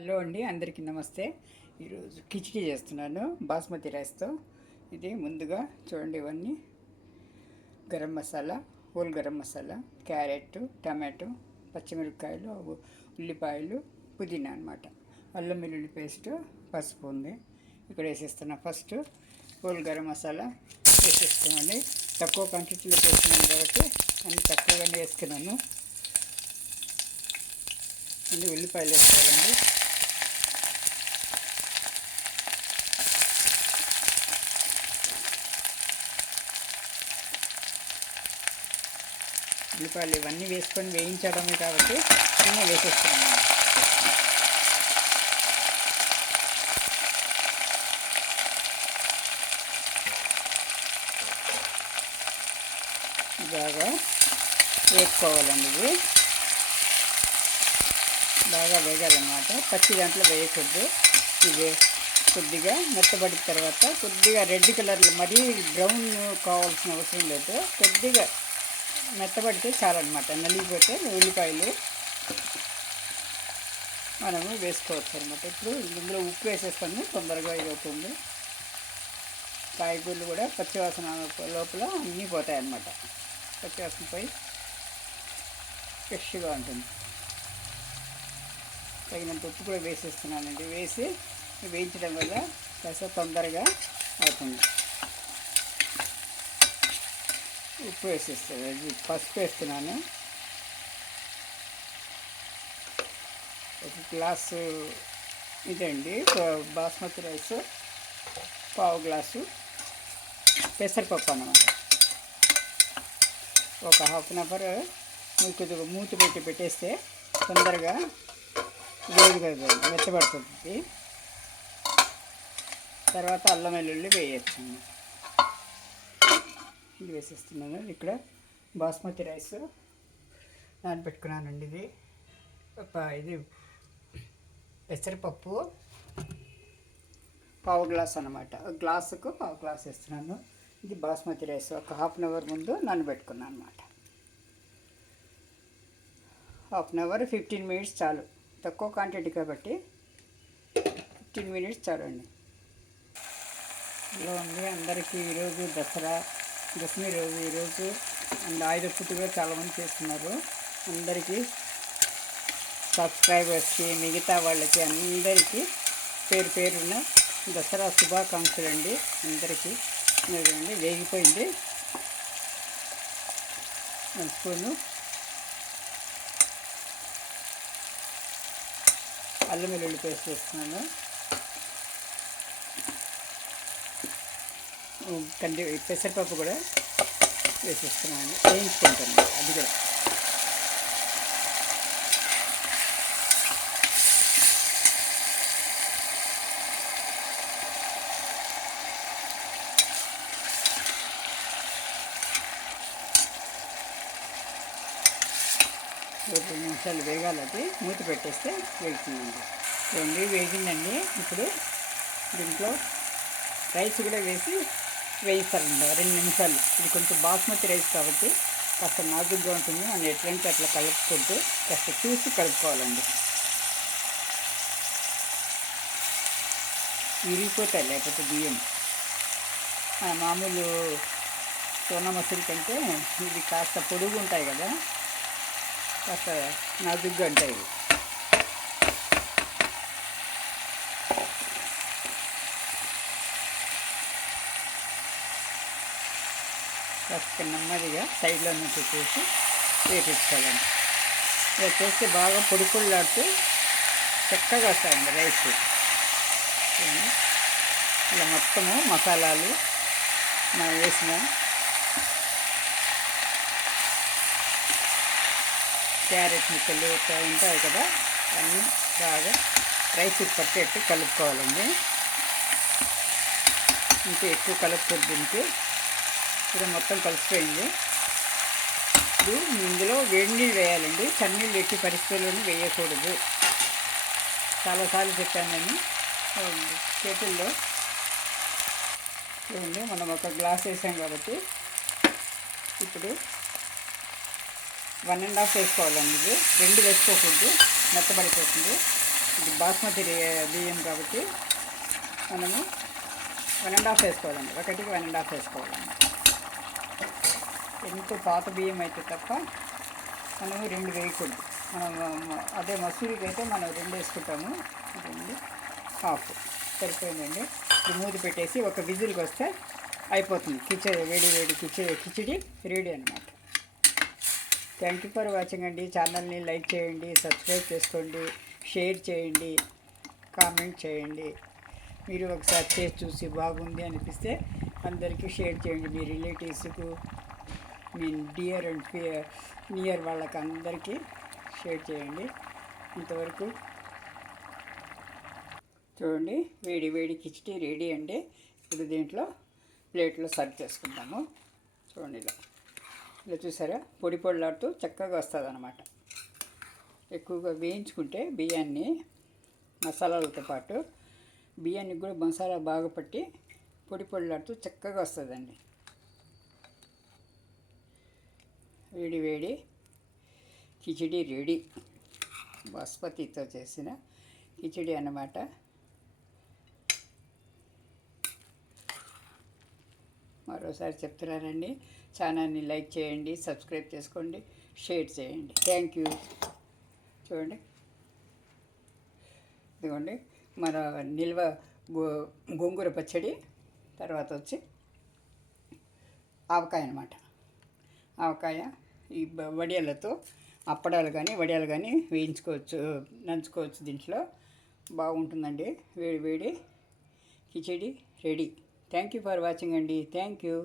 Hello అండి, అందరికీ నమస్తే. ఈరోజు కిచిడి చేస్తున్నాను బాస్మతి రైస్తో. ఇది ముందుగా చూడండి, ఇవన్నీ garam masala, whole garam masala, carrot, tomato, పచ్చిమిరపకాయలు, ఉల్లిపాయలు, పుదీనా అనమాట. అల్లం వెల్లుల్లి పేస్ట్, పసుపు ఉంది. ఇక్కడ వేసేస్తున్నా. ఫస్ట్ హోల్ గరం మసాలా వేసేస్తున్నాండి. తక్కువ క్వాంటిటీలో వేస్తున్నాను కాబట్టి అన్ని తక్కువగానే వేసుకున్నాను. అన్ని ఉల్లిపాయలు వేసుకోవాలండి. ఉల్లిపాయలు ఇవన్నీ వేసుకొని వేయించడమే కాబట్టి అన్నీ వేసేస్తున్నాను. బాగా వేసుకోవాలండి. ఇది బాగా వేగాలన్నమాట. పచ్చి దాంట్లో వేయకూడదు. ఇది కొద్దిగా మెత్తబడిన తర్వాత కొద్దిగా రెడ్ కలర్లో, మరీ బ్రౌన్ కావాల్సిన అవసరం లేదు. కొద్దిగా మెత్తబడితే చాలన్నమాట. నలిగిపోతే ఉల్లిపాయలు మనము వేసుకోవచ్చు అనమాట. ఇప్పుడు ఇందులో ఉప్పు వేసేస్తాను, తొందరగా ఇది అవుతుంది. కాయగూరలు కూడా పచ్చివాసన లోపల అన్నీ పోతాయి అన్నమాట. పచ్చివాసన పోయి ఫ్రెష్గా ఉంటుంది. తగినంత ఉప్పు కూడా వేసేస్తున్నానండి. వేసి వేయించడం వల్ల కాస్త తొందరగా అవుతుంది. ఉప్పు వేసేస్తాను. పసుపు వేస్తున్నాను. ఒక గ్లాసు ఇదండి బాస్మతి రైస్, పావు గ్లాసు పెసరపప్పు అన్నమాట. ఒక హాఫ్ అన్ అవర్ కొద్దిగా మూత పెట్టి పెట్టేస్తే తొందరగా వేడిగా మెత్తబడుతుంది. తర్వాత అల్లం వెల్లుల్లి వేయచ్చు. ఇది వేసేస్తున్నాను. ఇక్కడ బాస్మతి రైస్ నానబెట్టుకున్నానండి. ఇది పెసరపప్పు పావు గ్లాస్ అన్నమాట. గ్లాసుకు పావు గ్లాస్ వేస్తున్నాను. ఇది బాస్మతి రైస్ ఒక హాఫ్ అన్ అవర్ ముందు నానబెట్టుకున్నాను అన్నమాట. హాఫ్ అన్ అవర్ 15 మినిట్స్ చాలు. తక్కువ క్వాంటిటీ కాబట్టి 15 మినిట్స్ చాలండి. ఇలా ఉంది. అందరికీ ఈరోజు దశమి రోజు, ఈరోజు అండ్ ఆయుధ పూజ కూడా చాలామంది చేస్తున్నారు. అందరికీ సబ్స్క్రైబర్స్కి, మిగతా వాళ్ళకి అందరికీ పేరు పేరున దసరా శుభాకాంక్షలు అండి. అందరికీ వేగిపోయింది. 1 స్పూను అల్లం వెల్లుల్లి పేస్ట్ వేస్తున్నాను. పెసరపప్పు కూడా వేసేస్తున్నాను. వేయించుకుంటాను అది కూడా. ఒక 2 నిమిషాలు వేగాలది. మూత పెట్టేస్తే వేగుతుందండి. చూడండి, వేగిందండి. ఇప్పుడు దీంట్లో రైస్ కూడా వేసి వేయిస్తారండి 2 నిమిషాలు. ఇది కొంచెం బాస్మతి రైస్ కాబట్టి కాస్త నాజుగ్గా ఉంటుంది. మనం ఎట్లంటే అట్లా కలుపుకుంటూ కాస్త చూసి కలుపుకోవాలండి. విరిగిపోతాయి లేకపోతే బియ్యం. మామూలు సోనా మసూరి కంటే ఇది కాస్త పొడుగు ఉంటాయి కదా, కాస్త నాజుగ్గా ఉంటాయి. కాస్త నెమ్మదిగా సైడ్లో నుంచి చూసి వేపించుకోవాలండి. ఇలా చేస్తే బాగా పొడి పొడిలాడుతూ చక్కగా వస్తాయండి రైస్. ఇలా మొత్తము మసాలాలు మనం వేసిన క్యారెట్ ముక్కలు ఉంటాయి కదా, అన్నీ బాగా రైస్ పట్టేట్టు కలుపుకోవాలండి. ఇంకా ఎక్కువ కలుపుకోవద్దు. దీనికి ఇది మొత్తం కలిసిపోయింది. ఇప్పుడు ఇందులో వేడి నీళ్ళు వేయాలండి. చన్నీళ్ళు ఎట్టి పరిస్థితుల్లోనూ వేయకూడదు. చాలాసార్లు చెప్పాను నేను. చేతుల్లో చూడండి, మనం ఒక గ్లాస్ వేసాం కాబట్టి ఇప్పుడు 1.5 వేసుకోవాలండి. ఇది 2 వేసుకోకూడదు, మెత్తబడిపోతుంది. ఇది బాస్మతి బియ్యం కాబట్టి మనము 1.5 వేసుకోవాలండి, ఒకటికి 1.5 వేసుకోవాలండి. ఎంతో పాత బియ్యం అయితే తప్ప మనము 2 వేయకూడదు. మనం అదే మసూరికి అయితే మనం 2 వేసుకుంటాము. 2.5 సరిపోయిందండి. ఇది మూత పెట్టేసి ఒక విజిల్కి వస్తే అయిపోతుంది. వేడి కిచిడి రెడీ అనమాట. థ్యాంక్ యూ ఫర్ వాచింగ్ అండి. ఛానల్ని లైక్ చేయండి, సబ్స్క్రైబ్ చేసుకోండి, షేర్ చేయండి, కామెంట్ చేయండి. మీరు ఒకసారి చేసి చూసి బాగుంది అనిపిస్తే అందరికీ షేర్ చేయండి. మీ రిలేటివ్స్కు, మీ డియర్ అండ్ నియర్ వాళ్ళకి అందరికీ షేర్ చేయండి. ఇంతవరకు చూడండి, వేడి వేడి కిచిడి రెడీ అండి. ఇప్పుడు దీంట్లో ప్లేట్లో సర్వ్ చేసుకుందాము. చూడండి, ఇలా చూసారా, పొడి పొడిలాడుతూ చక్కగా వస్తుంది అన్నమాట. ఎక్కువగా వేయించుకుంటే బియ్యాన్ని మసాలాలతో పాటు బియ్యానికి కూడా మసాలా బాగా పట్టి పొడి పొడిలాడుతూ చక్కగా వస్తుందండి. వేడి వేడి కిచిడి రెడీ. బాస్మతితో చేసిన కిచిడి అన్నమాట. మరోసారి చెప్తున్నానండి, ఛానల్ని లైక్ చేయండి, సబ్స్క్రైబ్ చేసుకోండి, షేర్ చేయండి. Thank you. చూడండి, ఇదిగోండి మన నిల్వ గోంగూర పచ్చడి. తర్వాత వచ్చి ఆవకాయ అనమాట. ఆవకాయ ఈ వడియాలతో అప్పడాలు కానీ వడియాలు కానీ వేయించుకోవచ్చు, నంచుకోవచ్చు. దీంట్లో బాగుంటుందండి. వేడి వేడి khichdi ready. Thank you for watching అండి. Thank you.